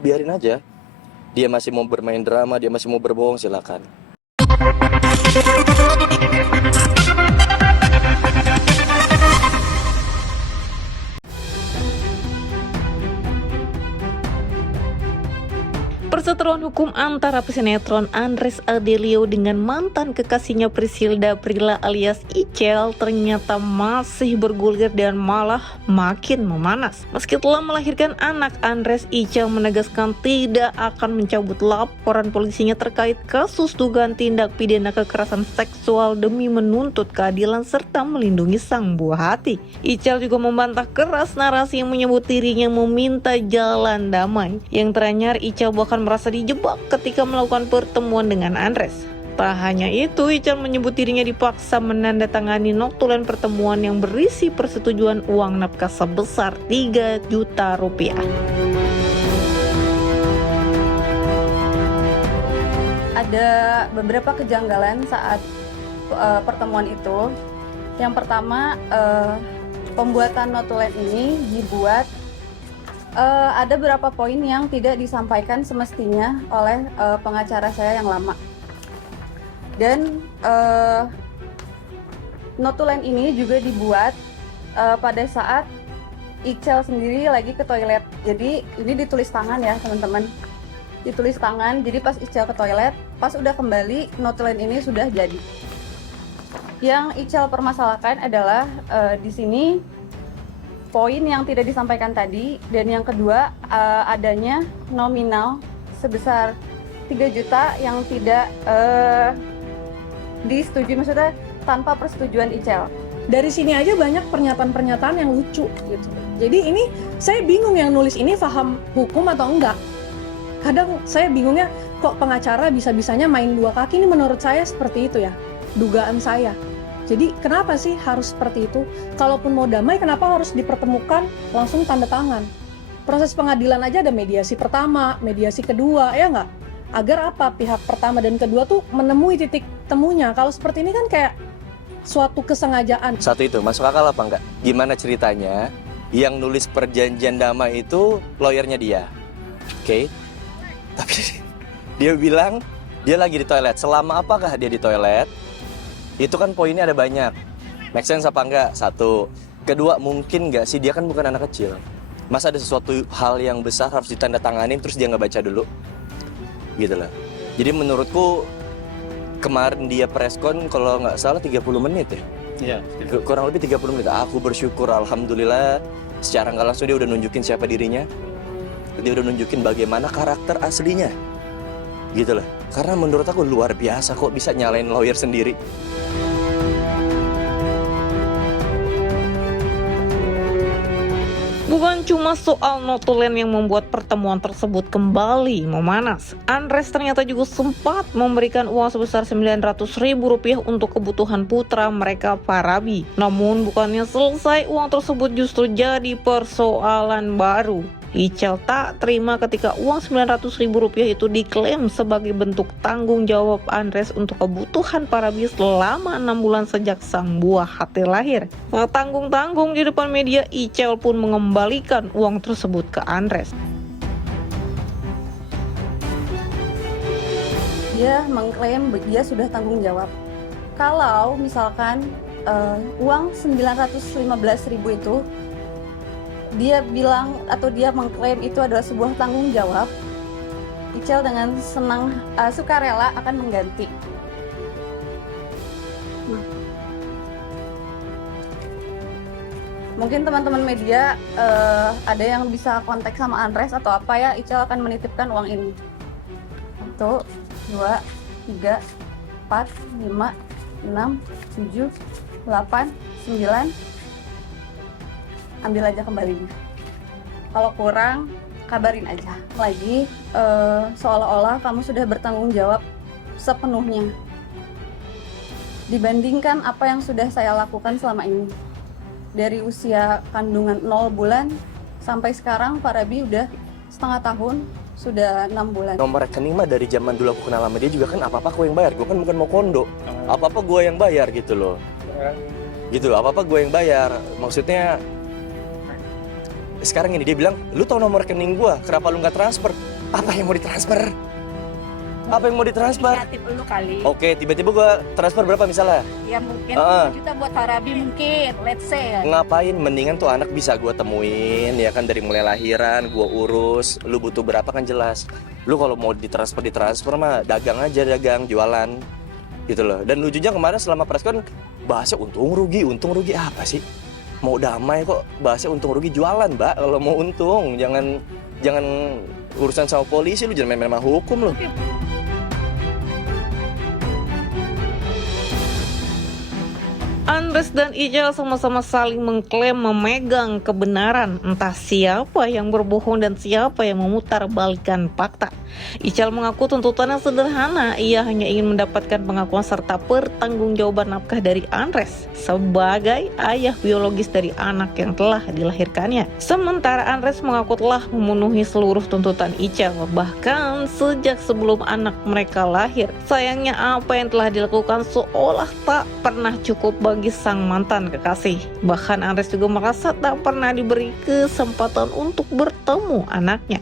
biarin aja. Dia masih mau bermain drama, dia masih mau berbohong, silakan. Perseteruan hukum antara pesinetron Andres Adelio dengan mantan kekasihnya Priscilda Prila alias Icel ternyata masih bergulir dan malah makin memanas. Meski telah melahirkan anak, Andres Icel menegaskan tidak akan mencabut laporan polisinya terkait kasus dugaan tindak pidana kekerasan seksual demi menuntut keadilan serta melindungi sang buah hati. Icel juga membantah keras narasi yang menyebut dirinya meminta jalan damai. Yang teranyar, Icel bahkan merasa dijebak ketika melakukan pertemuan dengan Andres. Tak hanya itu, Icel menyebut dirinya dipaksa menandatangani notulen pertemuan yang berisi persetujuan uang nafkah sebesar 3 juta rupiah. Ada beberapa kejanggalan saat pertemuan itu. Yang pertama, pembuatan notulen ini dibuat ada beberapa poin yang tidak disampaikan semestinya oleh pengacara saya yang lama. Dan notulen ini juga dibuat pada saat Icel sendiri lagi ke toilet. Jadi ini ditulis tangan ya teman-teman. Ditulis tangan, jadi pas Icel ke toilet, pas udah kembali, notulen ini sudah jadi. Yang Icel permasalahkan adalah di sini poin yang tidak disampaikan tadi, dan yang kedua adanya nominal sebesar 3 juta yang tidak disetujui, maksudnya tanpa persetujuan Icel. Dari sini aja banyak pernyataan-pernyataan yang lucu gitu. Jadi ini saya bingung yang nulis ini paham hukum atau enggak. Kadang saya bingungnya kok pengacara bisa-bisanya main dua kaki, ini menurut saya seperti itu ya, dugaan saya. Jadi kenapa sih harus seperti itu? Kalaupun mau damai, kenapa harus dipertemukan langsung tanda tangan? Proses pengadilan aja ada mediasi pertama, mediasi kedua, ya nggak? Agar apa? Pihak pertama dan kedua tuh menemui titik temunya. Kalau seperti ini kan kayak suatu kesengajaan. Satu itu, masuk akal apa enggak? Gimana ceritanya? Yang nulis perjanjian damai itu lawyernya dia. Oke? Tapi dia bilang dia lagi di toilet. Selama apakah dia di toilet? Itu kan poinnya ada banyak. Make sense apa enggak? Satu. Kedua, mungkin enggak sih, dia kan bukan anak kecil. Masa ada sesuatu hal yang besar harus ditandatanganin terus dia nggak baca dulu? Gitu lah. Jadi menurutku kemarin dia preskon kalau nggak salah 30 menit ya? Iya. Kurang lebih 30 menit. Aku bersyukur, alhamdulillah. Secara nggak langsung dia udah nunjukin siapa dirinya. Dia udah nunjukin bagaimana karakter aslinya. Gitu lah. Karena menurut aku luar biasa kok bisa nyalain lawyer sendiri. Bukan cuma soal notulen yang membuat pertemuan tersebut kembali memanas. Andres ternyata juga sempat memberikan uang sebesar 900.000 rupiah untuk kebutuhan putra mereka, Farabi. Namun bukannya selesai, uang tersebut justru jadi persoalan baru. Icel tak terima ketika uang 900.000 rupiah itu diklaim sebagai bentuk tanggung jawab Andres untuk kebutuhan Farabi selama 6 bulan sejak sang buah hati lahir. Tak tanggung-tanggung di depan media, Icel pun mengembalikan uang tersebut ke Andres. Dia mengklaim dia sudah tanggung jawab. Kalau misalkan uang 915.000 itu dia bilang atau dia mengklaim itu adalah sebuah tanggung jawab, Icel dengan senang sukarela akan mengganti. Mungkin teman-teman media ada yang bisa kontak sama Andres atau apa ya, Icel akan menitipkan uang ini. 1, 2, 3, 4, 5, 6, 7, 8, 9. Ambil aja kembalinya. Kalau kurang, kabarin aja. Lagi seolah-olah kamu sudah bertanggung jawab sepenuhnya dibandingkan apa yang sudah saya lakukan selama ini. Dari usia kandungan 0 bulan sampai sekarang Farabi udah setengah tahun, sudah 6 bulan. Nomor rekening mah dari zaman dulu aku kenal sama dia juga kan apa-apa aku yang bayar. Gue kan bukan mau kondo. Apa-apa gue yang bayar gitu loh. Gitu, apa-apa gue yang bayar. Maksudnya sekarang ini dia bilang, lu tahu nomor rekening gue, kenapa lu nggak transfer? Apa yang mau ditransfer? Apa yang mau ditransfer? Kreatif lu kali. Oke, tiba-tiba gue transfer berapa misalnya? Ya mungkin Ah. 1 juta buat Farabi mungkin, let's say. Ngapain? Mendingan tuh anak bisa gue temuin, ya kan, dari mulai lahiran, gue urus. Lu butuh berapa kan jelas. Lu kalau mau ditransfer mah dagang aja, dagang, jualan, gitu loh. Dan lucunya kemarin selama preskon bahasnya untung rugi apa sih? Mau damai kok bahasnya untung rugi, jualan mbak. Kalau mau untung, jangan urusan sama polisi, lu jangan main-main sama hukum lu. Andres dan Ical sama-sama saling mengklaim memegang kebenaran. Entah siapa yang berbohong dan siapa yang memutarbalikkan fakta. Ical mengaku tuntutannya sederhana. Ia hanya ingin mendapatkan pengakuan serta pertanggungjawaban nafkah dari Andres sebagai ayah biologis dari anak yang telah dilahirkannya. Sementara Andres mengaku telah memenuhi seluruh tuntutan Ical, bahkan sejak sebelum anak mereka lahir. Sayangnya apa yang telah dilakukan seolah tak pernah cukup bagi sang mantan kekasih. Bahkan Andres juga merasa tak pernah diberi kesempatan untuk bertemu anaknya.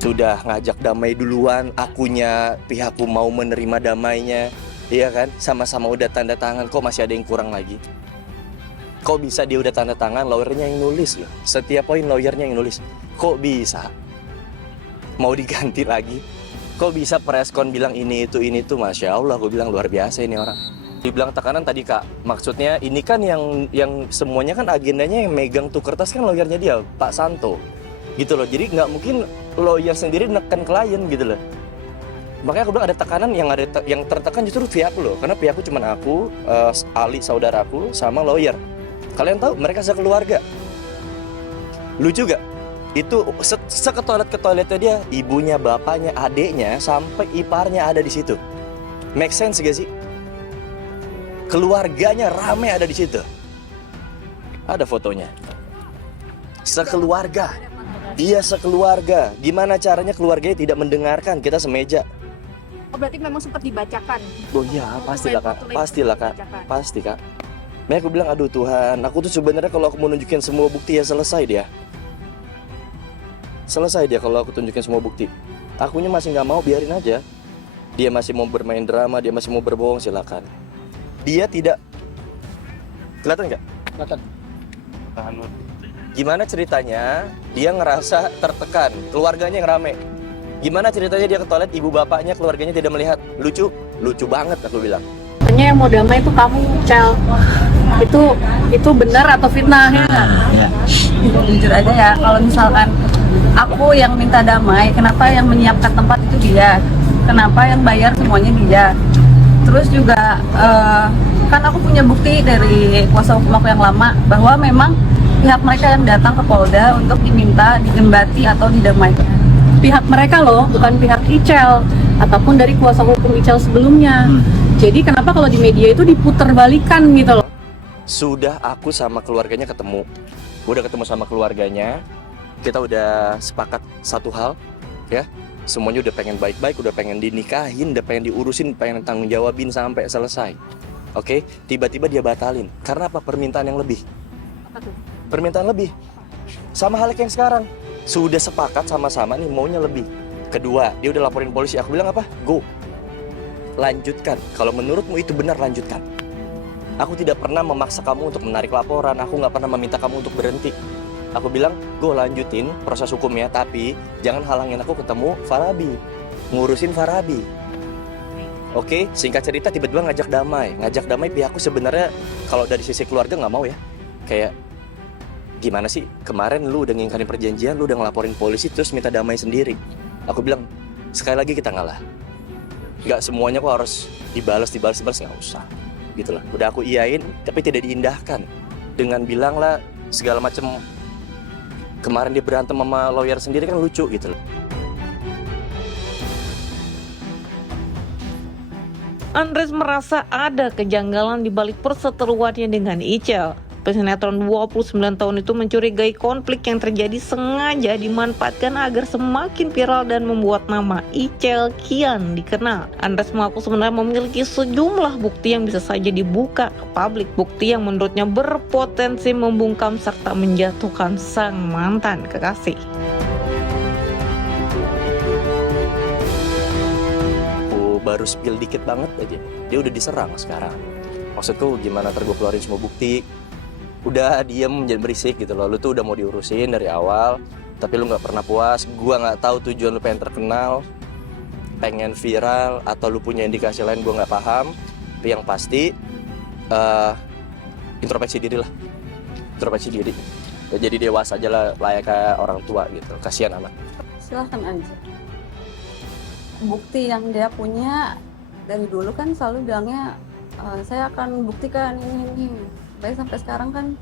Sudah ngajak damai duluan, akunya pihakku mau menerima damainya, iya kan? Sama-sama udah tanda tangan, kok masih ada yang kurang lagi? Kok bisa dia udah tanda tangan, lawyernya yang nulis loh. Setiap poin lawyernya yang nulis. Kok bisa? Mau diganti lagi? Kok bisa preskon bilang ini itu, Masya Allah, gue bilang luar biasa ini orang. Dibilang tekanan tadi kak, maksudnya ini kan yang semuanya kan agendanya yang megang tuh kertas kan lawyernya dia, Pak Santo. Gitu loh, jadi nggak mungkin lawyer sendiri neken klien gitu loh. Makanya aku bilang ada tekanan, yang tertekan justru pihak lo, karena pihakku cuma aku, Ali saudaraku, sama lawyer. Kalian tahu mereka sekeluarga. Lucu gak? Itu ke toiletnya dia, ibunya, bapaknya, adeknya, sampai iparnya ada di situ. Make sense gak sih? Keluarganya rame ada di situ. Ada fotonya. Sekeluarga. Dia sekeluarga. Gimana caranya keluarganya tidak mendengarkan? Kita semeja. Oh, berarti memang sempat dibacakan. Oh iya, pastilah kak. Pastilah kak. Pasti kak. Makanya aku bilang, aduh Tuhan, aku tuh sebenarnya kalau aku mau nunjukin semua bukti ya selesai dia. Selesai dia kalau aku tunjukin semua bukti. Akunya masih nggak mau, biarin aja. Dia masih mau bermain drama, dia masih mau berbohong, silakan. Dia tidak. Kelihatan nggak? Kelihatan. Gimana ceritanya dia ngerasa tertekan, keluarganya yang rame. Gimana ceritanya dia ke toilet, ibu bapaknya, keluarganya tidak melihat. Lucu banget aku bilang. Katanya yang mau damai itu kamu, Cel. Itu benar atau fitnah ya? Jujur aja ya, kalau misalkan aku yang minta damai, kenapa yang menyiapkan tempat itu dia, kenapa yang bayar semuanya dia. Terus juga kan aku punya bukti dari kuasa hukum aku yang lama bahwa memang pihak mereka yang datang ke Polda untuk diminta dijembati atau didamaikan. Pihak mereka loh, bukan pihak Icel ataupun dari kuasa hukum Icel sebelumnya. Jadi kenapa kalau di media itu diputerbalikan gitu loh? Sudah aku sama keluarganya ketemu. Udah ketemu sama keluarganya. Kita udah sepakat satu hal, ya. Semuanya udah pengen baik-baik, udah pengen dinikahin, udah pengen diurusin, pengen tanggung jawabin sampai selesai. Oke, tiba-tiba dia batalin. Karena apa? Permintaan yang lebih. Apa tuh? Permintaan lebih. Sama halnya kayak yang sekarang. Sudah sepakat sama-sama nih maunya lebih. Kedua, dia udah laporin polisi. Aku bilang apa? Go. Lanjutkan. Kalau menurutmu itu benar, lanjutkan. Aku tidak pernah memaksa kamu untuk menarik laporan. Aku nggak pernah meminta kamu untuk berhenti. Aku bilang, go lanjutin proses hukumnya, tapi jangan halangin aku ketemu Farabi, ngurusin Farabi. Oke, singkat cerita tiba-tiba ngajak damai. Ngajak damai pihakku sebenarnya kalau dari sisi keluarga nggak mau ya. Kayak gimana sih? Kemarin lu udah ngingkarin perjanjian, lu udah ngelaporin polisi terus minta damai sendiri. Aku bilang, sekali lagi kita ngalah. Nggak semuanya kok harus dibalas nggak usah. Gitu lah. Udah aku iyain, tapi tidak diindahkan dengan bilang lah segala macam. Kemarin dia berantem sama lawyer sendiri kan lucu gitu loh. Andres merasa ada kejanggalan di balik perseteruannya dengan Icel. Pesinetron 29 tahun itu mencurigai konflik yang terjadi sengaja dimanfaatkan agar semakin viral dan membuat nama Icel kian dikenal. Andres mengaku sebenarnya memiliki sejumlah bukti yang bisa saja dibuka ke publik. Bukti yang menurutnya berpotensi membungkam serta menjatuhkan sang mantan kekasih. Baru spill dikit banget aja, dia udah diserang sekarang. Maksudku gimana ntar gue keluarin semua bukti. Udah diem, jangan berisik gitu loh. Lu tuh udah mau diurusin dari awal, tapi lu gak pernah puas. Gua gak tahu tujuan lu pengen terkenal, pengen viral, atau lu punya indikasi lain, gua gak paham. Tapi yang pasti introspeksi diri lah. Introspeksi diri ya, jadi dewasa aja lah, layak kayak orang tua gitu. Kasihan anak. Silahkan aja. Bukti yang dia punya dari dulu kan selalu bilangnya saya akan buktikan ini. Tapi sampai sekarang kan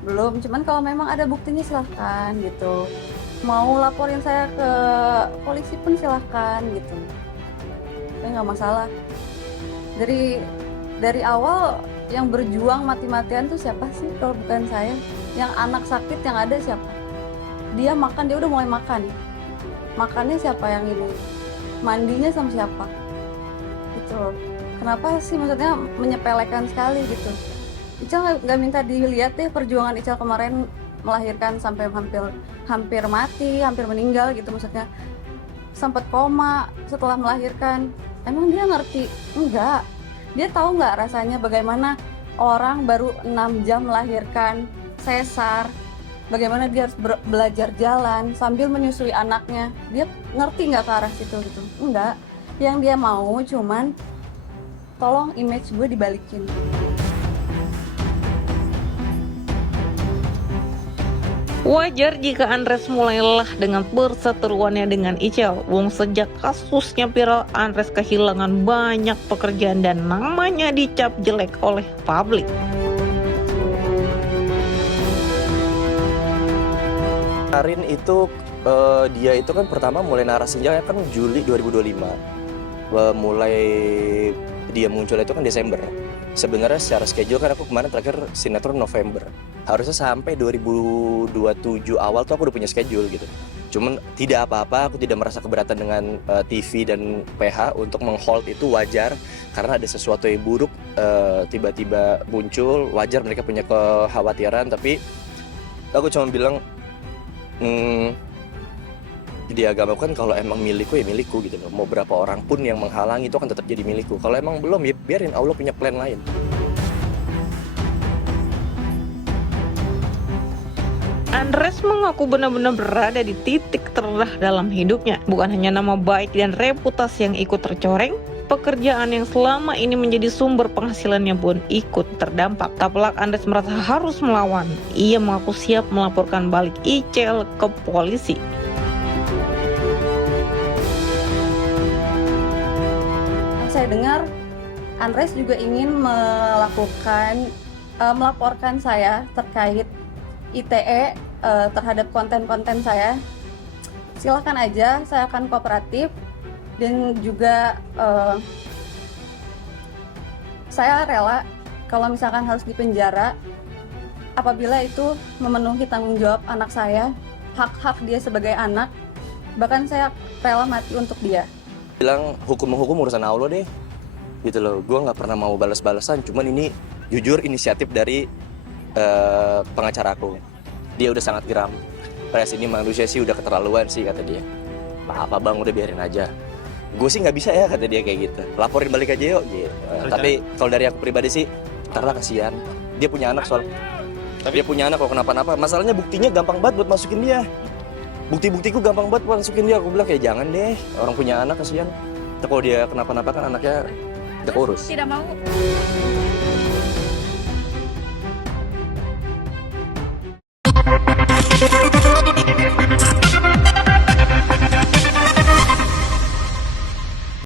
belum. Cuman kalau memang ada buktinya silahkan gitu. Mau laporin saya ke polisi pun silahkan gitu. Saya nggak masalah. Dari awal yang berjuang mati-matian tuh siapa sih kalau bukan saya? Yang anak sakit yang ada siapa? Dia makan, dia udah mulai makan. Makannya siapa yang ini? Mandinya sama siapa gitu loh. Kenapa sih maksudnya menyepelekan sekali gitu. Icel nggak minta dilihat deh perjuangan Icel kemarin melahirkan sampai hampir mati, hampir meninggal gitu, maksudnya sempat koma setelah melahirkan. Emang dia ngerti? Enggak. Dia tahu nggak rasanya bagaimana orang baru 6 jam melahirkan, sesar, bagaimana dia harus belajar jalan sambil menyusui anaknya. Dia ngerti nggak ke arah situ gitu? Enggak. Yang dia mau cuman tolong image gue dibalikin. Wajar jika Andres mulai lelah dengan perseteruannya dengan Icel. Wong sejak kasusnya viral, Andres kehilangan banyak pekerjaan dan namanya dicap jelek oleh publik. Kemarin itu dia itu kan pertama mulai narasinya kan Juli 2025. Mulai dia muncul itu kan Desember. Sebenarnya secara schedule kan aku kemarin terakhir sinetron November. Harusnya sampai 2027 awal tuh aku udah punya schedule gitu. Cuman tidak apa-apa, aku tidak merasa keberatan dengan TV dan PH untuk menghold itu, wajar. Karena ada sesuatu yang buruk tiba-tiba muncul, wajar mereka punya kekhawatiran. Tapi aku cuma bilang, di agama kan kalau emang milikku ya milikku gitu loh. Mau berapa orang pun yang menghalangi itu akan tetap jadi milikku. Kalau emang belum ya biarin, Allah punya plan lain. Andres mengaku benar-benar berada di titik terendah dalam hidupnya. Bukan hanya nama baik dan reputasi yang ikut tercoreng, pekerjaan yang selama ini menjadi sumber penghasilannya pun ikut terdampak. Tak pelak Andres merasa harus melawan. Ia mengaku siap melaporkan balik Icel ke polisi. Saya dengar Andres juga ingin melaporkan saya terkait ITE terhadap konten-konten saya. Silahkan aja, saya akan kooperatif. Dan juga saya rela kalau misalkan harus dipenjara apabila itu memenuhi tanggung jawab anak saya, hak-hak dia sebagai anak. Bahkan saya rela mati untuk dia. Bilang hukum urusan Allah deh gitu loh. Gue nggak pernah mau balas-balasan, cuman ini jujur inisiatif dari pengacara aku. Dia udah sangat geram. Pres ini manusia sih udah keterlaluan sih, kata dia. Apa bang, udah biarin aja. Gue sih nggak bisa ya, kata dia kayak gitu. Laporin balik aja yuk gitu. Tapi kalau dari aku pribadi sih, karena kasihan. Dia punya anak soal. Dia punya anak kalau kenapa-napa. Masalahnya buktinya gampang banget buat masukin dia. Bukti-buktiku gampang banget buat masukin dia. Aku bilang kayak jangan deh, orang punya anak kasihan. Kalau dia kenapa-napa kan anaknya udah urus. Tidak mau.